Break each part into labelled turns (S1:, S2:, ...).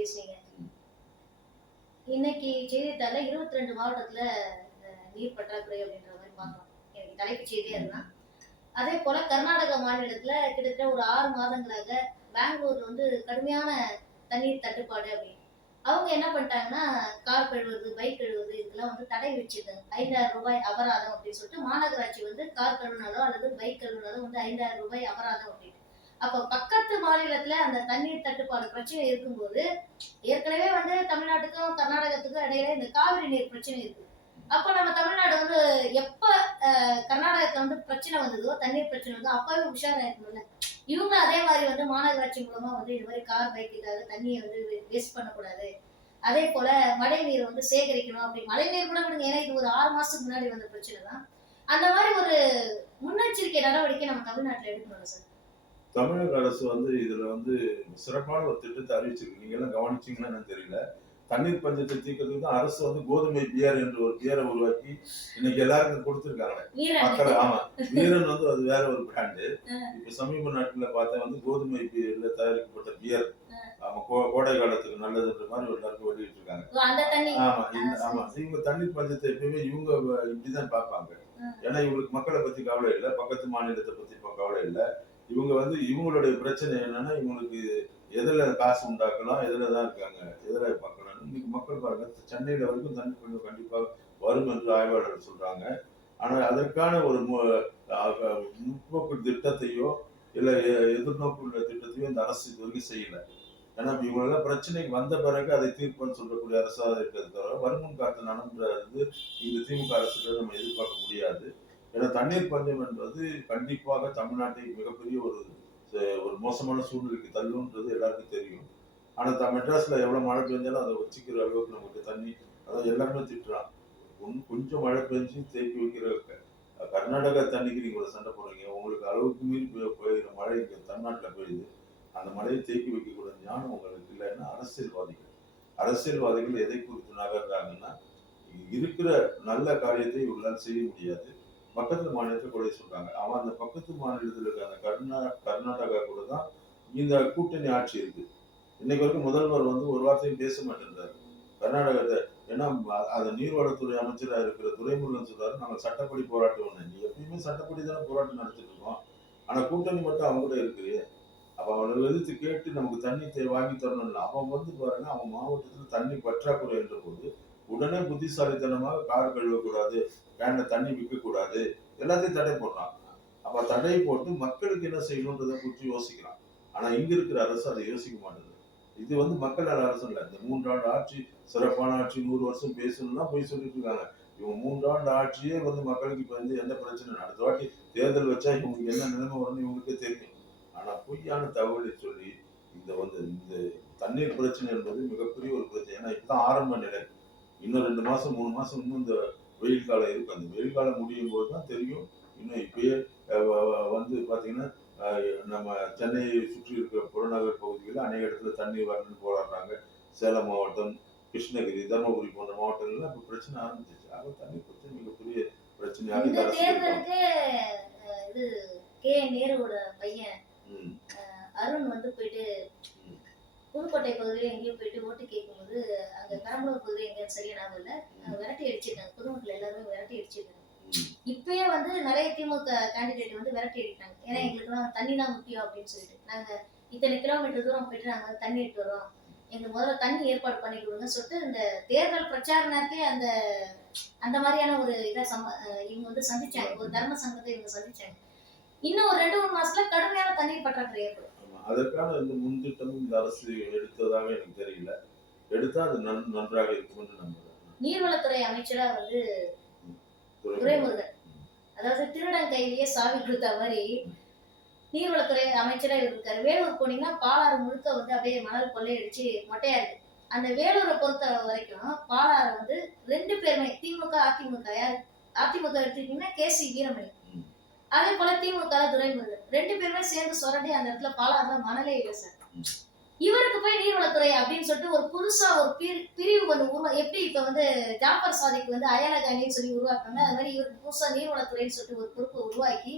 S1: பேசுனீங்க. இன்னைக்கு செய்தித்தாள இருபத்தி ரெண்டு மாவட்டத்துல நீர் பற்றாக்குறை அப்படின்ற மாதிரி பார்த்தோம் எனக்கு தலைப்பு செய்தியா இருந்தா அதே போல கர்நாடக மாநிலத்துல கிட்டத்தட்ட ஒரு ஆறு மாதங்களாக பெங்களூர்ல வந்து கடுமையான தண்ணீர் தட்டுப்பாடு அப்படின்னு. அவங்க என்ன பண்ணிட்டாங்கன்னா கார் கழுவுறது பைக் கழுவுறது இதெல்லாம் வந்து தடை வச்சிருக்காங்க. ஐந்தாயிரம் ரூபாய் அபராதம் அப்படின்னு சொல்லிட்டு மாநகராட்சி வந்து கார் கழுவினாலோ அல்லது பைக் கழுவுனாலோ வந்து ஐந்தாயிரம் ரூபாய் அபராதம் அப்படின்னு. அப்ப பக்கத்து மாநிலத்துல அந்த தண்ணீர் தட்டுப்பாடு பிரச்சனை இருக்கும்போது ஏற்கனவே வந்து தமிழ்நாட்டுக்கும் கர்நாடகத்துக்கும் இடையில இந்த காவிரி நீர் பிரச்சனை இருக்கு. அப்ப நம்ம தமிழ்நாடு வந்து எப்ப கர்நாடகத்துல வந்து பிரச்சனை வந்ததோ தண்ணீர் பிரச்சனை வந்து அப்பவே உஷாரா இருக்கணும்ல. இவங்க அதே மாதிரி வந்து மாநகராட்சி மூலமா வந்து இது மாதிரி கார் பைக்குக்காக தண்ணியை வந்து வேஸ்ட் பண்ணக்கூடாது. அதே போல மழை நீர் வந்து சேகரிக்கணும் அப்படி மழை நீர் கூட விடுங்க. ஏன்னா இது ஒரு ஆறு மாசத்துக்கு முன்னாடி வந்த பிரச்சனை தான் அந்த மாதிரி ஒரு முன்னெச்சரிக்கை நடவடிக்கை நம்ம தமிழ்நாட்டுல எடுக்கணும் சார்?
S2: தமிழக அரசு வந்து இதுல வந்து சிறப்பான ஒரு திட்டத்தை அறிவிச்சிருக்கு. நீங்க எல்லாம் கவனிச்சீங்கன்னா எனக்கு தெரியல. தண்ணீர் பஞ்சத்தை தீர்க்கறதுக்கு தான் அரசு வந்து கோதுமை பியர் என்று ஒரு பியரை உருவாக்கி இன்னைக்கு எல்லாருக்கும் கொடுத்துருக்காங்க மக்கள் ஆமா. வீரன் வந்து அது வேற ஒரு பிராண்டு இப்ப சமீப நாட்கள்ல பார்த்தா வந்து கோதுமை பியர்ல தயாரிக்கப்பட்ட பியர் ஆமா கோடை காலத்துக்கு நல்லதுன்ற மாதிரி எல்லாருக்கும் வெளியிட்டு இருக்காங்க ஆமா ஆமா. இவங்க தண்ணீர் பஞ்சத்தை எப்பயுமே இவங்க இப்படிதான் பார்ப்பாங்க. ஏன்னா இவங்களுக்கு மக்களை பத்தி கவலை இல்லை. பக்கத்து மாநிலத்தை பத்தி கவலை இல்லை. இவங்க வந்து இவங்களுடைய பிரச்சனை என்னன்னா இவங்களுக்கு எதுல காசு உண்டாக்கலாம் எதில் தான் இருக்காங்க எதுல பார்க்கலாம் இன்னைக்கு மக்கள் பாருங்க சென்னையில வரைக்கும் தண்ணி கொஞ்சம் கண்டிப்பா வரும் என்று ஆய்வாளர்கள் சொல்றாங்க. ஆனா அதற்கான ஒரு முற்போக்கு திட்டத்தையோ இல்ல எ- எதிர்நோக்கு உள்ள திட்டத்தையோ இந்த அரசு இது வரைக்கும் செய்யல. ஏன்னா இப்ப இவங்க பிரச்சனைக்கு வந்த பிறகு அதை தீர்ப்புன்னு சொல்லக்கூடிய அரசாக இருக்கிறது தவிர வருமுன் காத்து நடந்தது இந்த திமுக அரசுல நம்ம எதிர்பார்க்க முடியாது. ஏன்னா தண்ணீர் பஞ்சம் என்பது கண்டிப்பாக தமிழ்நாட்டை மிகப்பெரிய ஒரு ஒரு மோசமான சூழ்நிலைக்கு தள்ளுன்றது எல்லாருக்கும் தெரியும். ஆனால் த மெட்ராஸில் எவ்வளோ மழை பெஞ்சாலும் அதை வச்சுக்கிற அளவுக்கு நமக்கு தண்ணி அதாவது எல்லாருமே திட்டுறான் கொஞ்சம் மழை பெஞ்சு தேக்கி வைக்கிற கர்நாடகா தண்ணிக்கு நீங்கள் ஒரு சண்டை போடுறீங்க. உங்களுக்கு அளவுக்கு மீறி பெய்கிற மழை இங்கே தமிழ்நாட்டில் பெய்யுது. அந்த மழையை தேக்கி வைக்கக்கூடிய ஞானம் உங்களுக்கு இல்லைன்னா அரசியல்வாதிகள் அரசியல்வாதிகள் எதை குறித்து நகர்றாங்கன்னா இருக்கிற நல்ல காரியத்தை இவர்களால் செய்ய முடியாது. பக்கத்து மாநிலத்தை குறை சொல்றாங்க. அவன் அந்த பக்கத்து மாநிலத்தில் இருக்க அந்த கர்நா கர்நாடகா கூட தான் இந்த கூட்டணி ஆட்சி இருக்கு. இன்னைக்கு வரைக்கும் முதல்வர் வந்து ஒரு வார்த்தையும் பேச மாட்டேன்றாரு. கர்நாடகத்தை ஏன்னா அது நீர்வளத்துறை அமைச்சராக இருக்கிற துறைமுருகன் சொல்றாரு நாங்கள் சட்டப்படி போராட்டம் ஒன்று நீ எப்பயுமே சட்டப்படி தானே போராட்டம் நடத்திட்டு இருக்கோம். ஆனால் கூட்டணி மட்டும் அவங்க கூட இருக்குது அப்போ அவனை எதிர்த்து கேட்டு நமக்கு தண்ணி தே- வாங்கி தரணும்ல அவன் வந்து பாருங்க அவன் மாவட்டத்தில் தண்ணி பற்றாக்குறை என்ற போது உடனே புத்திசாலித்தனமாக கார் கழுவக்கூடாது கேன்ல தண்ணி விற்கக்கூடாது எல்லாத்தையும் தடை போடுறான் அப்ப தடை போட்டு மக்களுக்கு என்ன செய்யணுன்றதை குறித்து யோசிக்கிறான். ஆனா இங்க இருக்கிற அரசு அதை யோசிக்க மாட்டேங்குது. இது வந்து மக்கள் அரசு இல்லை. இந்த மூன்றாண்டு ஆட்சி சிறப்பான ஆட்சி நூறு வருஷம் பேசணும்னா போய் சொல்லிட்டு இருக்காங்க. இவங்க மூன்றாண்டு ஆட்சியே வந்து மக்களுக்கு இப்போ வந்து எந்த பிரச்சனை அடுத்த வாட்டி தேர்தல் வச்சா இவங்களுக்கு என்ன நிலைமை வரும்னு இவங்களுக்கே தெரியும். ஆனா பொய்யான தகவலை சொல்லி இந்த வந்து இந்த தண்ணீர் பிரச்சனை என்பது மிகப்பெரிய ஒரு பிரச்சனை. ஏன்னா இப்பதான் ஆரம்ப நிலை. இன்னும் ரெண்டு மாசம் மூணு மாசம் இன்னும் இந்த வெயில் காலம் இருக்கு. அந்த வெயில் காலம் முடியும் போது தான் தெரியும். இன்னும் இப்பயே வந்து பாத்தீங்கன்னா அஹ், நம்ம சென்னையை சுற்றி இருக்கிற புறநகர் பகுதிகளில் அநேக இடத்துல தண்ணீர் வரணும்னு போராடுறாங்க. சேலம் மாவட்டம் கிருஷ்ணகிரி தருமபுரி போன்ற மாவட்டங்கள்ல இப்ப பிரச்சனை ஆரம்பிச்சிச்சு ஆக தண்ணீர் பிரச்சனை மிகப்பெரிய பிரச்சனையாக
S1: இந்த. தேர்தலுக்கு இது கே. நேருவோட பையன் அருண் வந்து போயிட்டு புதுக்கோட்டை பகுதியில் எங்கேயும் போயிட்டு ஓட்டு வந்து அங்க பெரம்பலூர் பகுதியில் எங்கேயும் சரியா ஞாபகம் இல்லை. விரட்டி அடிச்சிருக்காங்க. பொதுமக்கள் எல்லாருமே விரட்டி அடிச்சிருக்காங்க. இப்பயே வந்து நிறைய திமுக கேண்டிடேட் வந்து விரட்டி அடிக்கிறாங்க. ஏன்னா எங்களுக்குலாம் தண்ணி தான் முக்கியம் அப்படின்னு சொல்லிட்டு. நாங்க இத்தனை கிலோமீட்டர் தூரம் போயிட்டு நாங்க தண்ணி எடுத்து வரோம். எங்களுக்கு முதல்ல தண்ணி ஏற்பாடு பண்ணி கொடுங்க சொல்லிட்டு இந்த தேர்தல் பிரச்சார நேரத்தே அந்த அந்த மாதிரியான ஒரு இதை சம இவங்க வந்து சந்திச்சாங்க. ஒரு தர்ம சங்கத்தை இவங்க சந்திச்சாங்க. இன்னும் ஒரு ரெண்டு மூணு மாசத்துல கடுமையான தண்ணீர் பற்றாக்குறை ஏற்படும்.
S2: அதற்கான இந்த முன்திட்டமும் இந்த அரசு எடுத்ததாக எனக்கு தெரியல. எடுத்தா அது நன்- நன்றாக இருக்கும் என்று
S1: நீர்வளத்துறை அமைச்சரா வந்து
S2: துரைமுருகன்.
S1: துரைமுருகன் அதாவது திருடன் கையிலேயே சாவி கொடுத்த மாதிரி நீர்வளத்துறை அமைச்சரா இவர் இருக்காரு வேலூர் போனீங்கன்னா பாலாறு முழுக்க வந்து அப்படியே மணல் கொள்ளையடிச்சு மொட்டையா இருக்கு. அந்த வேலூரை பொறுத்த வரைக்கும் பாலாறு வந்து ரெண்டு பேருமே திமுக அதிமுக யார் அதிமுக எடுத்துக்கிட்டீங்கன்னா கே சி வீரமணி. அதே போல திமுக துரைமுருகன் ரெண்டு பேருமே சேர்ந்து சுரண்டி அந்த இடத்துல பாலாறுல மணலே இல்லை சார். இவருக்கு போய் நீர்வளத்துறை அப்படின்னு சொல்லிட்டு ஒரு புதுசா ஒரு பிரி- பிரிவு ஒன்று உருவா எப்படி இப்ப வந்து ஜாஃபர் சாதிக்கு வந்து அயலகானின்னு சொல்லி உருவாக்குறாங்க அது மாதிரி இவருக்கு புதுசா நீர்வளத்துறைன்னு சொல்லிட்டு ஒரு பொறுப்பை உருவாக்கி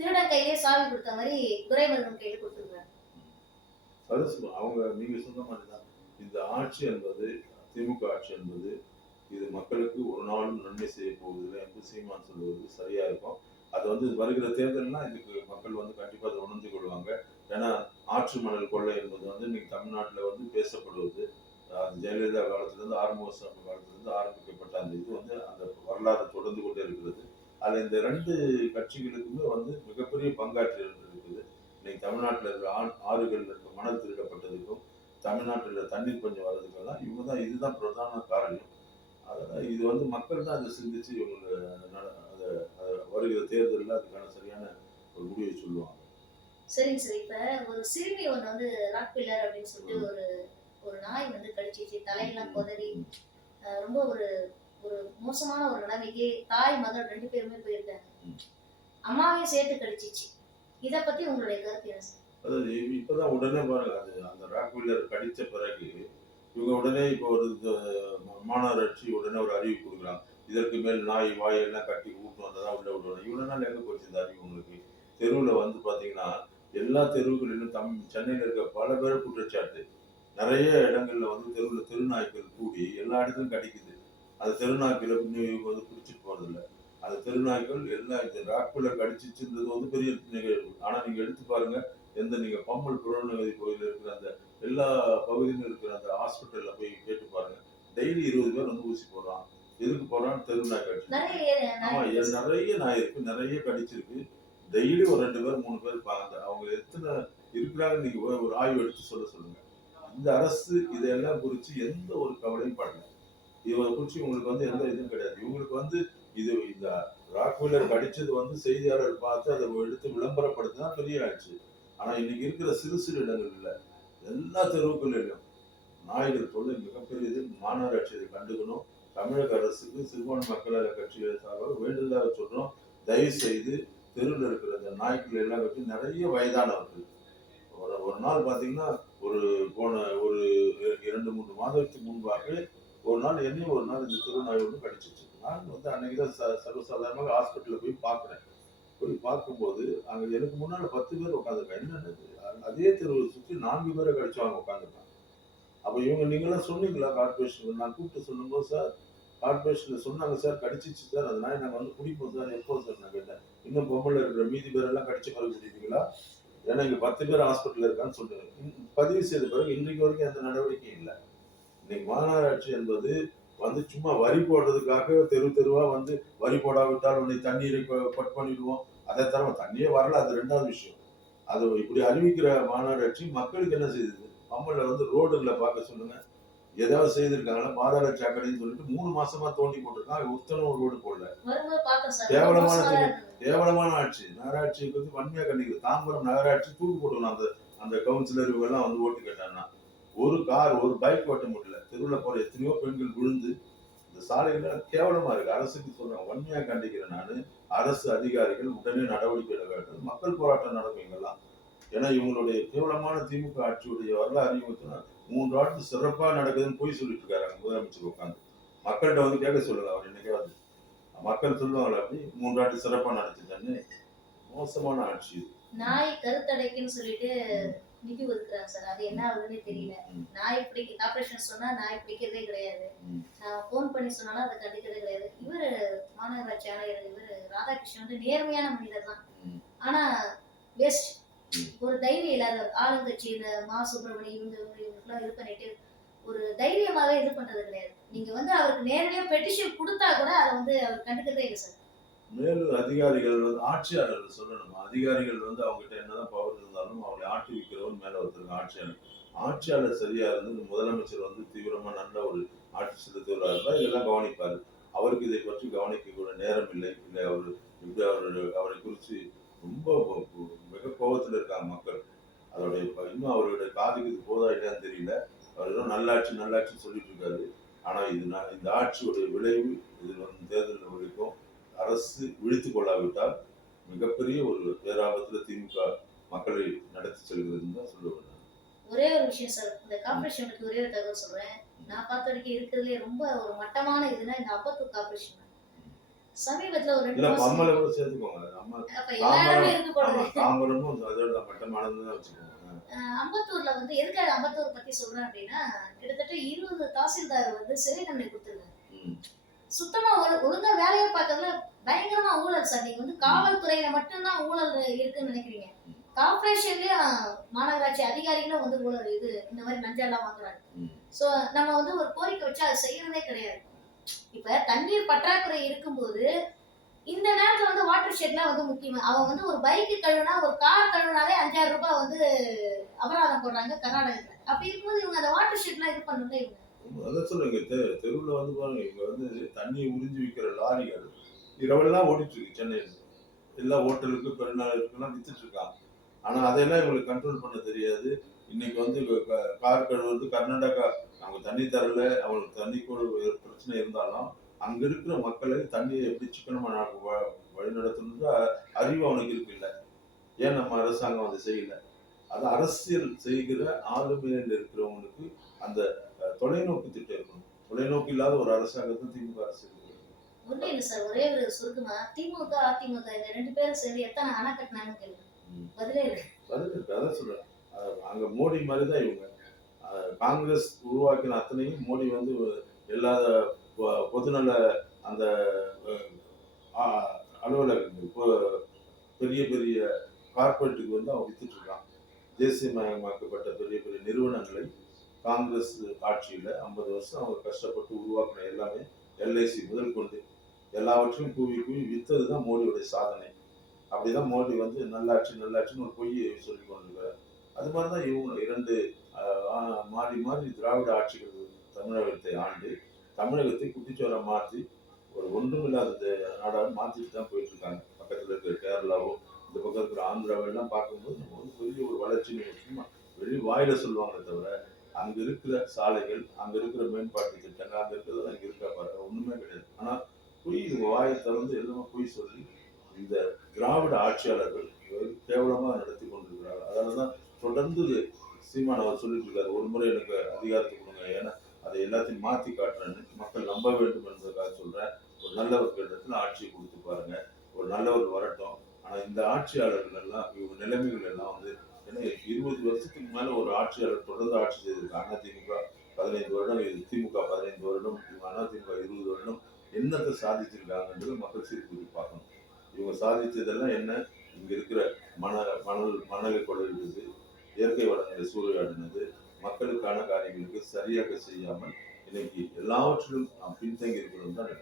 S1: திருடன் கையிலே சாவி கொடுத்த மாதிரி துரைமுருகன் கையில கொடுத்துருக்காரு
S2: அது அவங்க நீங்க சொன்ன மாதிரி தான் இந்த ஆட்சி என்பது திமுக ஆட்சி என்பது இது மக்களுக்கு ஒரு நாளும் நன்மை செய்ய போவதில்லை என்று சீமான் சொல்வது சரியா இருக்கும். அது வந்து வருகிற தேர்தல்னா இதுக்கு மக்கள் வந்து கண்டிப்பா அதை உணர்ந்து கொள்வாங்க. ஏன்னா ஆற்று மணல் கொள்ளை என்பது வந்து இன்னைக்கு தமிழ்நாட்டில் வந்து பேசப்படுவது. அது ஜெயலலிதா காலத்திலிருந்து ஆறுமுகசாமி காலத்திலிருந்து ஆரம்பிக்கப்பட்ட அந்த இது வந்து அந்த வரலாறு தொடர்ந்து கொண்டே இருக்கிறது. அதில் இந்த ரெண்டு கட்சிகளுக்குமே வந்து மிகப்பெரிய பங்காற்றி இருக்குது இன்னைக்கு தமிழ்நாட்டில் இருக்கிற ஆண் ஆறுகளில் இருக்க மணல் திருடப்பட்டதுக்கும் தமிழ்நாட்டில் தண்ணீர் பஞ்சம் வர்றதுக்கெல்லாம் இவங்க தான் இதுதான் பிரதான காரணம். அதனால் இது வந்து மக்கள் தான் அதை சிந்திச்சு இவங்க அதை அதை வருகிற தேர்தலில் அதுக்கான சரியான ஒரு முடிவை சொல்லுவாங்க.
S1: சரிங்க சார். இப்ப ஒரு சிறுமி ஒண்ணு வந்து ராக் பில்லர் அப்படின்னு சொல்லிட்டு ஒரு ஒரு நாய் வந்து கடிச்சிச்சு. தலையெல்லாம் குதறி ரொம்ப ஒரு ஒரு மோசமான ஒரு நிலைமைக்கு தாய் மகன் ரெண்டு பேருமே போயிருக்காங்க. அம்மாவையும் சேர்த்து கடிச்சிச்சு. இத பத்தி உங்களுடைய கருத்து என்ன சார்?
S2: அதாவது இப்ப- இப்பதான் உடனே பாருங்க அது அந்த ராக்வீலர் கடிச்ச பிறகு இவங்க உடனே இப்போ ஒரு மாநகராட்சி உடனே ஒரு அறிவு கொடுக்குறாங்க. இதற்கு மேல் நாய் வாயெல்லாம் கட்டி கூட்டு வந்ததா உள்ள விடுவாங்க. இவ்வளவு நாள் எங்க போச்சு இந்த அறிவு உங்களுக்கு? தெருவில் வந்து பாத்தீங்கன்னா எல்லா தெருவுகளிலும் தம் சென்னையில் இருக்க பல பேர் குற்றச்சாட்டு. நிறைய இடங்கள்ல வந்து தெருவில் தெருநாய்க்கள் கூடி எல்லா இடத்துலையும் கடிக்குது. அந்த தெருநாய்க்களை வந்து பிடிச்சிட்டு போறதில்ல. அந்த தெருநாய்க்கள் எல்லாம் இந்த ராக்வீலர் கடிச்சிச்சுன்றது வந்து பெரிய நிகழ்வு. ஆனா நீங்க எடுத்து பாருங்க எந்த நீங்க பம்மல் புறநகரி கோயில் இருக்கிற அந்த எல்லா பகுதியிலும் இருக்கிற அந்த ஹாஸ்பிட்டல்ல போய் கேட்டு பாருங்க. டெய்லி இருபது பேர் வந்து ஊசி போடுறான். எதுக்கு போடுறான் தெருநாய் கடிச்சு
S1: நிறைய
S2: ஆமா
S1: நாய்
S2: எ- நிறைய நாய் இருக்கு நிறைய கடிச்சிருக்கு. டெய்லி ஒரு ரெண்டு பேர் மூணு பேர் இருப்பாங்க அவங்க எத்தனை இருக்கிறாங்க நீங்க ஒரு- ஆய்வு எடுத்து சொல்ல சொல்லுங்க. இந்த அரசு இதையெல்லாம் குறிச்சு எந்த ஒரு கவலையும் பண்ணல இவங்களை குறித்து இவங்களுக்கு வந்து எந்த இதுவும் கிடையாது. இவங்களுக்கு வந்து இது இந்த ராக்வீலர் கடிச்சது வந்து செய்தியாளர் பார்த்து அதை எடுத்து விளம்பரப்படுத்தினா பெரிய ஆச்சு ஆனா இன்னைக்கு இருக்கிற சிறு சிறு இடங்கள் இல்லை எல்லா தெருவுக்குள்ளையும் நாய்கள் தொல்லை மிகப்பெரியது. மாநகராட்சி இதை கண்டுக்கணும். தமிழக அரசுக்கு சிறுபான்மை மக்கள் கட்சிகள் சார்பாக வேண்டுதலாக சொல்றோம். தயவு செய்து தெருவில் இருக்கிற அந்த நாய்க்குள்ள எல்லாம் வச்சு நிறைய வயதானவர்கள் ஒரு ஒரு நாள் பார்த்தீங்கன்னா ஒரு போன ஒரு இரண்டு மூன்று மாதத்துக்கு முன்பாக ஒரு நாள் என்னையும் ஒரு நாள் இந்த திருநாய் ஒன்று கடிச்சிச்சு நான் வந்து அன்னைக்கு தான் ச சர்வசாதாரணமாக ஹாஸ்பிட்டலில் போய் பார்க்குறேன் போய் பார்க்கும்போது அங்கே எனக்கு முன்னால் பத்து பேர் உட்காந்துருக்காங்க என்னன்னு அதே தெருவை சுற்றி நான்கு பேரை கடிச்சவங்க உட்காந்துருக்காங்க அப்போ இவங்க நீங்களாம் சொன்னீங்களா கார்பரேஷனுக்கு நான் கூப்பிட்டு சொல்லும்போது சார் கார்பரேஷனில் சொன்னாங்க சார் கடிச்சிச்சு சார் அது நாய் நாங்கள் வந்து குடிப்போம் சார் எப்போ சார் நான் கேட்டேன் இன்னும் பொம்பளை இருக்கிற மீதி பேரெல்லாம் கடிச்சு பிறகு குடிப்பீங்களா ஏன்னா இங்கே பத்து பேர் ஹாஸ்பிட்டலில் இருக்கான்னு சொல்லுங்க பதிவு செய்த பிறகு இன்றைக்கு வரைக்கும் எந்த நடவடிக்கையும் இல்லை. இன்னைக்கு மாநகராட்சி என்பது வந்து சும்மா வரி போடுறதுக்காக தெரு தெருவா வந்து வரி போடாவிட்டால் உன்னை தண்ணீரை கட் பண்ணிடுவோம். அதை தர தண்ணியே வரல. அது ரெண்டாவது விஷயம். அது இப்படி அறிவிக்கிற மாநகராட்சி மக்களுக்கு என்ன செய்யுது? அம்மல வந்து ரோடுகளை பார்க்க சொல்லுங்க. ஏதாவது செய்திருக்காங்களா? பாதாள சாக்கடைன்னு சொல்லிட்டு மூணு மாசமா தோண்டி போட்டிருக்காங்க ஒருத்தனும் ரோடு போடல. கேவலமான. கேவலமான ஆட்சி. நகராட்சியை பத்தி வன்மையா கண்டிக்குது தாம்பரம் நகராட்சி தூக்கு போடணும் அந்த அந்த கவுன்சிலர் இவங்கெல்லாம் வந்து ஓட்டு கேட்டாங்கன்னா. ஒரு கார் ஒரு பைக் ஓட்ட முடியல. தெருவில் போற எத்தனையோ பெண்கள் விழுந்து இந்த சாலைகள் கேவலமா இருக்கு. அரசுக்கு சொல்றேன். வன்மையா கண்டிக்கிறேன் நான். அரசு அதிகாரிகள் உடனே நடவடிக்கை எடுக்க வேண்டும். மக்கள் போராட்டம் நடக்கும் இங்கெல்லாம். ஏன்னா இவங்களுடைய கேவலமான திமுக ஆட்சியுடைய வரலாறு இவங்க மூன்று ஆண்டு சிறப்பா நடக்குதுன்னு போய் சொல்லிட்டு இருக்காரு முதலமைச்சர் உட்காந்து மக்கள்கிட்ட வந்து கேட்க சொல்லுங்க அவர் என்னைக்காவது மக்கள் சொல்லுவாங்களா அப்படி மூன்றாண்டு சிறப்பா நடத்துட்டேன்னு மோசமான ஆட்சி இது
S1: நாய் கருத்தடைக்குன்னு சொல்லிட்டு நிதி ஒதுக்குறாங்க சார் அது என்ன ஆகுதுன்னே தெரியல. நாய் பிடிக்க கார்பரேஷன் சொன்னா நாய் பிடிக்கிறதே கிடையாது. ஃபோன் பண்ணி சொன்னாலும் அதை கண்டுக்கிறதே கிடையாது இவர் மாநகராட்சி ஆணையர் இவர் ராதாகிருஷ்ணன் வந்து நேர்மையான மனிதர் தான். ஆனா வேஸ்ட். ஒரு தைரியம் இல்லாத ஆளுங்கட்சி இந்த மா சுப்பிரமணியம் இவங்க இவங்க இவங்களுக்குலாம் இது பண்ணிட்டு ஒரு தைரியமாவே இது பண்றது கிடையாது. நீங்க வந்து அவருக்கு நேரடியா பெட்டிஷன் கொடுத்தா கூட அதை வந்து அவர் கண்டுக்கிறதே இல்லை சார்.
S2: மேலும் அதிகாரிகள் வந்து ஆட்சியாளர்கள் சொல்லணும்? அதிகாரிகள் வந்து அவங்ககிட்ட என்னதான் பவர் இருந்தாலும் அவங்களை ஆட்டி வைக்கிறவன் மேல ஒருத்தருக்கு ஆட்சியாளர் ஆட்சியாளர் சரியா இருந்து இந்த முதலமைச்சர் வந்து தீவிரமா நல்ல ஒரு ஆட்சி செலுத்துவராக இருந்தால் இதெல்லாம் கவனிப்பாரு. அவருக்கு இதை பற்றி கவனிக்க கூட நேரம் இல்லை. இல்லை அவர் இப்படி அவர் அவரை குறித்து ரொம்ப மிக கோபத்தில் இருக்காங்க மக்கள். அதோடைய இன்னும் அவருடைய காதுக்கு இது போதா இல்லையான்னு தெரியல. அவர் ஏதோ நல்லாட்சி நல்லாட்சி சொல்லிட்டு இருக்காரு. ஆனால் இது இந்த ஆட்சியுடைய விளைவு இதில் வந்து தேர்தல் வரைக்கும் அரசு விழித்து கொள்ளாவிட்டால் மிகப்பெரிய ஒரு பேராபத்தில் திமுக மக்களை நடத்தி செல்கிறதுன்னு தான் சொல்லுவேன்
S1: ஒரே ஒரு விஷயம் சார். இந்த கார்பரேஷனுக்கு ஒரே ஒரு தகவல் சொல்றேன். நான் பார்த்த வரைக்கும் இருக்கிறதுலே ரொம்ப ஒரு மட்டமான இதுனா இந்த அப்பத்தூர் கார்பரேஷன் சமீபத்துல ஒரு
S2: இல்ல சேர்த்துக்கோங்க.
S1: எல்லாருமே இருக்கு
S2: தாம்பரமும் அதோட மட்டமானது தான் வச்சுக்கோங்க.
S1: அம்பத்தூர்ல வந்து எதுக்காக அம்பத்தூர் பத்தி சொல்றேன் அப்படின்னா கிட்டத்தட்ட இருபது தாசில்தார் வந்து சிறை தண்டனை கொடுத்துருக்காங்க. சுத்தமா ஒழு- ஒழுங்கா வேலையை பார்த்ததுல பயங்கரமா ஊழல் சார். நீங்க வந்து காவல்துறையில மட்டும்தான் ஊழல் இருக்குன்னு நினைக்கிறீங்க. கார்பரேஷன்லயும் மாநகராட்சி அதிகாரிகளும் வந்து ஊழல் இது இந்த மாதிரி லஞ்சம் எல்லாம் வாங்குறாங்க. சோ நம்ம வந்து ஒரு கோரிக்கை வச்சு அதை செய்யறதே கிடையாது. இப்ப தண்ணீர் பற்றாக்குறை இருக்கும்போது இந்த நேரத்துல வந்து வாட்டர் ஷெட்லாம் வந்து முக்கியம் அவன் வந்து ஒரு பைக்கு கழுவினா ஒரு கார் கழுவினாலே அஞ்சாயிரம் ரூபாய் வந்து அபராதம் போடுறாங்க கர்நாடகத்துல. அப்படி இருக்கும்போது இவங்க அந்த வாட்டர் ஷெட்லாம் இது பண்ணல இவங்க?
S2: அதான் சொல்லுங்க தெ- தெருவுல வந்து பாருங்க இங்க வந்து தண்ணி உறிஞ்சி விற்கிற லாரிகள். இரவெல்லாம் ஓடிட்டு இருக்கு சென்னையில். எல்லா ஹோட்டலுக்கு பெருநாளுக்குலாம் வித்துட்டு இருக்காங்க. ஆனா அதையெல்லாம் இவங்களுக்கு கண்ட்ரோல் பண்ண தெரியாது. இன்னைக்கு வந்து கார் கழுவுறது கர்நாடகா அவங்க தண்ணி தரல அவங்களுக்கு தண்ணி கூட பிரச்சனை இருந்தாலும் அங்க இருக்கிற மக்களை தண்ணியை எப்படி சிக்கனமா நா- வ- வழிநடத்தணுன்ற அறிவு அவனுக்கு இருக்கு இல்ல ஏன் நம்ம அரசாங்கம் அதை செய்யல? அது அரசியல் செய்கிற ஆளுமையில் இருக்கிறவங்களுக்கு அந்த தொலைநோக்கு திட்டம் இருக்கணும். தொலைநோக்கு இல்லாத ஒரு அரசாங்கத்தை திமுக அரசு இருக்கு
S1: ஒன்றும் இல்லை சார். ஒரே ஒரு சுருக்கமா திமுக அதிமுக இந்த ரெண்டு பேரும் சேர்ந்து எத்தனை அணை கட்டினாங்கன்னு. பதிலே இல்லை.
S2: பதில் இருக்கு. அதான் சொல்றேன். அங்க மோடி மாதிரி தான் இவங்க. காங்கிரஸ் உருவாக்கின அத்தனையும் மோடி வந்து எல்லா பொதுநல அந்த அலுவலகங்கள் இப்போ பெரிய பெரிய கார்பரேட்டுக்கு வந்து அவன் வித்துட்ருக்கான் தேசியமயமாக்கப்பட்ட பெரிய பெரிய நிறுவனங்களை காங்கிரஸ் ஆட்சியில் ஐம்பது வருஷம் அவங்க கஷ்டப்பட்டு உருவாக்கின எல்லாமே எல்ஐசி முதல் கொண்டு எல்லாவற்றையும் கூவி கூவி வித்தது தான் மோடியுடைய சாதனை. அப்படிதான் மோடி வந்து நல்லாட்சி நல்லாட்சின்னு ஒரு பொய்யை சொல்லி கொண்டிருக்கிறார். அது மாதிரி தான் இவங்க இரண்டு மாறி மாறி திராவிட ஆட்சிகள் தமிழகத்தை ஆண்டு தமிழகத்தை குட்டிச்சோரம் மாற்றி ஒரு ஒன்றும் இல்லாத நாடாக மாற்றிட்டு தான் போயிட்டு இருக்காங்க பக்கத்தில் இருக்கிற கேரளாவும் இந்த பக்கம் இருக்கிற ஆந்திராவெல்லாம் பார்க்கும்போது நம்ம வந்து பெரிய ஒரு வளர்ச்சி நிகழ்ச்சியுமா வெளி வாயில சொல்லுவாங்களே தவிர அங்கே இருக்கிற சாலைகள் அங்கே இருக்கிற மேம்பாட்டு திட்டங்கள் அங்கே இருக்கிறது அங்கே இருக்கா பாருங்க ஒன்றுமே கிடையாது. ஆனால் பொய் இவங்க வாயை திறந்து எல்லாமே பொய் சொல்லி இந்த திராவிட ஆட்சியாளர்கள் கேவலமாக நடத்தி கொண்டிருக்கிறார்கள். அதனாலதான் தொடர்ந்து சீமான் அவர் சொல்லிட்டு இருக்காரு ஒரு முறை எனக்கு அதிகாரத்தை கொடுங்க ஏன்னா அதை எல்லாத்தையும் மாற்றி காட்டுறேன்னு மக்கள் நம்ப வேண்டும் என்பதற்காக சொல்றேன். ஒரு நல்லவர்களிடத்துல ஆட்சியை கொடுத்து பாருங்க ஒரு நல்லவர் வரட்டும். ஆனால் இந்த ஆட்சியாளர்கள் எல்லாம் இவங்க நிலைமைகள் எல்லாம் வந்து ஏன்னா இருபது வருஷத்துக்கு மேலே ஒரு ஆட்சியாளர் தொடர்ந்து ஆட்சி செய்திருக்காங்க அதிமுக பதினைந்து வருடம் இது திமுக பதினைந்து வருடம் இவங்க அதிமுக இருபது வருடம் என்னத்தை சாதிச்சிருக்காங்கன்றது மக்கள் சீர்தூக்கி பார்க்கணும். இவங்க சாதிச்சதெல்லாம் என்ன? இங்கே இருக்கிற மணல் மணல் மணலை இருக்குது. இயற்கை வளங்களை சூறையாடினது. மக்களுக்கான காரியங்களுக்கு சரியாக செய்யாமல் இன்னைக்கு எல்லாவற்றிலும் நாம் பின்தங்கி இருக்கிறோம் தான்